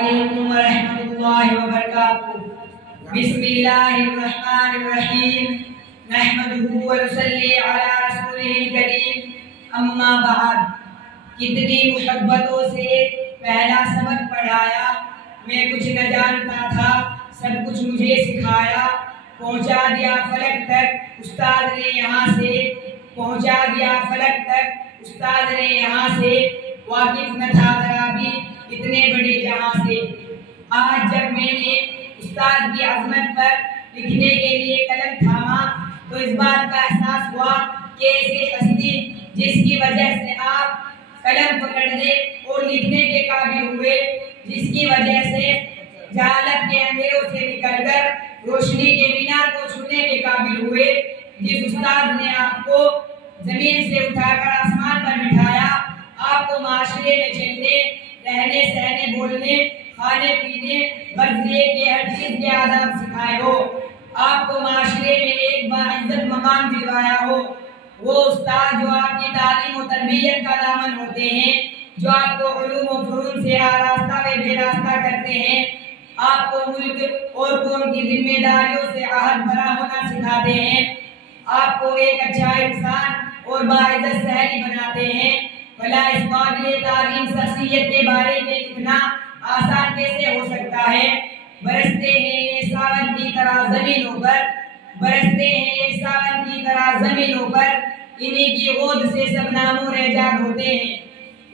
अस्सलामुअलैकुम वरहमतुल्लाहि वबरकातुहू। बिस्मिल्लाहिर्रहमानिर्रहीम। नहमदुहु व नसल्ली अला रसूलिल करीम। अम्मा बाद। कितनी मुहब्बतों से पहला सबक पढ़ाया, मैं कुछ न जानता था, सब कुछ मुझे सिखाया। पहुंचा दिया फलक तक उस्ताद ने यहाँ से, पहुंचा दिया फलक तक उस्ताद ने यहाँ से। वाकिफ न था जरा भी इतने बड़े जहां से। आज जब मैंने उस्ताद की अजमत पर लिखने के लिए कलम थामा, तो इस बात का एहसास हुआ कि ऐसी हस्ती जिसकी वजह से आप कलम पकड़ने और लिखने के काबिल हुए, जिसकी वजह से जहालत के अंधेरों से निकलकर रोशनी के मीनार को छूने के काबिल हुए, जिस उस्ताद ने आपको जमीन से उठाकर आसमान पर बिठाया, आपको माशरे में चलने, रहने, सहने, बोलने, खाने पीने, बर्तने के हर चीज के आदाब सिखाए हो, आपको माशरे में एक बाइज्जत मकाम दिलवाया हो, वो उस्ताद जो आपकी तालीम और तरबियत का दामन होते हैं, जो आपको उलूम और फनून से आरास्ता व बेरास्ता करते हैं, आपको मुल्क और कौम की जिम्मेदारियों से आहत भरा होना सिखाते हैं, आपको एक अच्छा इंसान और बाइज्जत शहरी बनाते हैं। भला इस काबिल तालीम शख्सियत के बारे में लिखना आसान कैसे हो सकता है। बरसते हैं ये सावन की तरह जमीनों पर, बरसते हैं ये सावन की तरह जमीनों पर, इन्हीं की गोद से सब नामों रजाद होते हैं।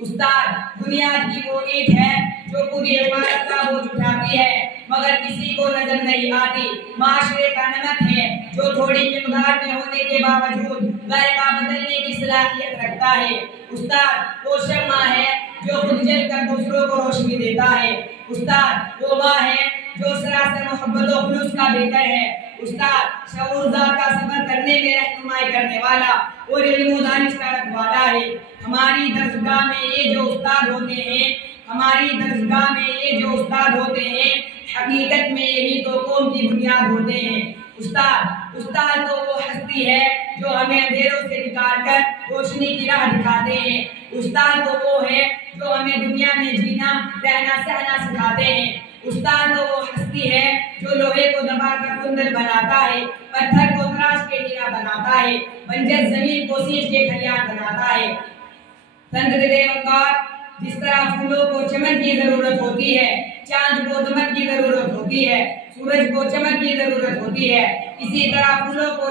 उस्ताद बुनियाद की वो ईंट है जो पूरी इमारत का बोझ उठाती है, मगर किसी को नजर नहीं आती। माशरे का नमक है जो थोड़ी मिकदार में होने के बावजूद जायका बदलने की सलाहियत रखता है। उस्ताद वो शम्मा है जो खुद जलकर दूसरों को रोशनी देता है। उस्ताद वो माँ है जो सरासर मोहब्बत और खुलूस का बेकर है। उस्ताद शऊरदार का सफर करने में रहनुमाई करने वाला और इल्म व दानिश का रखवाला है। हमारी दरसगाह में ये जो उस्ताद होते हैं, हमारी दरसगाह में ये जो उस्ताद होते हैं, हकीकत में यही तो कौम की बुनियाद होते हैं। उस्ताद तो वो हस्ती है जो हमें अंधेरों से निकालकर रोशनी की राह दिखाते हैं। उस्ताद तो वो है जो हमें दुनिया में जीना, रहना, सहना सिखाते हैं। उस्ताद तो वो हस्ती है जो लोहे को दबाकर कुंदन बनाता है, पत्थर को तराश के हीरा बनाता है, बंजर जमीन को सींच के खलियान बनाता है। संत देवकार जिस तरह फूलों को चमन की जरूरत होती है, चांद को दमक की जरूरत होती है, सूरज को चमक की जरूरत होती है, इसी तरह फूलों को,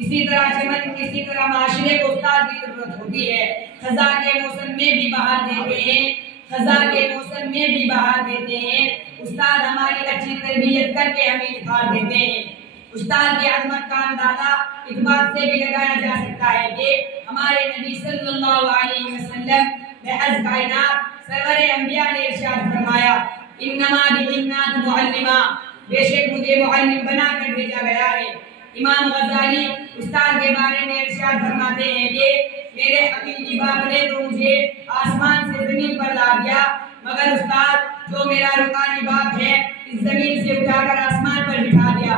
इसी तरह चमन, इसी तरह माशरे को उस्ताद की जरूरत होती है। खजा के मौसम में भी बहार देते हैं, खजा के मौसम में भी बहार देते हैं। उस्ताद हमारी अच्छी तरबियत करके हमें निखार देते हैं। उस्ताद की अजमत का अंदाजा इस बात से भी लगाया जा सकता है कि हमारे नबी सल्लल्लाहु अलैहि वसल्लम महज़ कायनात सरवरे अंबिया ने इरशाद फरमाया, इन्नमा बिइन्नात मुअल्लिमा, बेशक मुझे मुअल्लिम बनाकर भेजा गया है। इमाम गज़ाली उस्ताद के बारे में इरशाद फरमाते हैं कि मेरे हकीकी बाप ने तो मुझे आसमान से जमीन पर ला दिया, मगर उस्ताद जो मेरा रुहानी बाप है, इस जमीन से उठाकर आसमान पर बिठा दिया।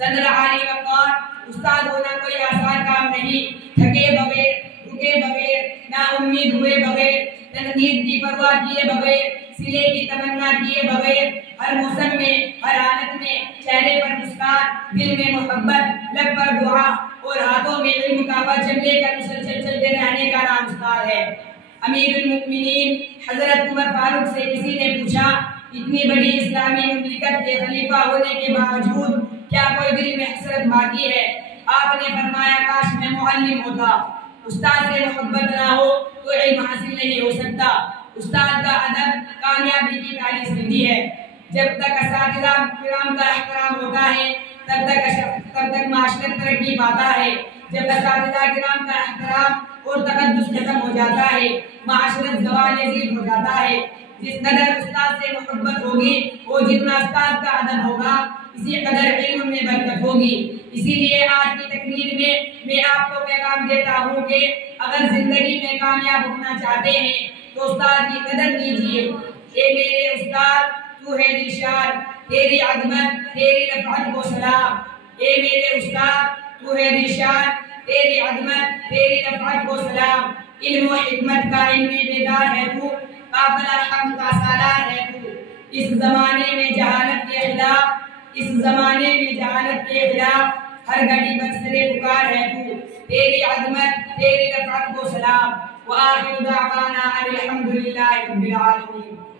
सदर आली वक़ार, उस्ताद होना कोई आसान काम नहीं। थके बगैर, रुके बगैर, ना उम्मीद हुए बगैर, तनकीद की परवाह किए बगैर, सिले की तमन्ना किए बगैर, हर मौसम में, हर हालत में चेहरे पर मुस्कान, दिल में मोहब्बत, लब पर दुआ और हाथों में इल्म का परचम लेकर मुसलसल चलते रहने का नाम उस्ताद है। अमीरुल मुमिनीन हजरत उमर फारूक से किसी ने पूछा, इतनी बड़ी इस्लामी मुमलिकत के खलीफा होने के बावजूद क्या कोई दिल में हसरत बाकी है? आपने फरमाया, काश मैं मुअल्लिम होता। उस्ताद से मोहब्बत ना हो तो इल्म हासिल नहीं हो सकता। उस्ताद का अदब कामयाबी की पहली सीढ़ी है। जब तक असातिज़ा किराम का एहतराम होता है, तब तक माशरा तरक्की पाता है। जब असातिज़ा किराम का एहतराम और तकद्दुस खत्म हो जाता है, माशरा ज़वाल-ए-ज़ील हो जाता है। जिस कदर उस्ताद से मोहब्बत होगी, वो जितना उस्ताद का अदब होगा, इसी कदर इल्म में बरकत होगी। इसीलिए आज की तकरीर में मैं आपको पैगाम देता हूँ कि अगर जिंदगी में कामयाब होना चाहते हैं तो उस्ताद की कदर कीजिए। ये मेरे उस्ताद, तू है दिलशाद, तेरी अज़मत, तेरी रफ़अत को सलाम। ये मेरे उस्ताद, तू है दिलशाद, तेरी अज़मत, तेरी रफ़अत को सलाम। इल्म व हिकमत का इल्म बेदार है तू, काफ़िला हक़ का सालार है तू। इस जमाने में जहालत के खिलाफ हर घड़ी बरसरे पुकार है तू। तेरी अज़मत तेरी रफ़अत को सलाम। व आखिरु दावाना अनिल हम्दुलिल्लाहि रब्बिल आलमीन।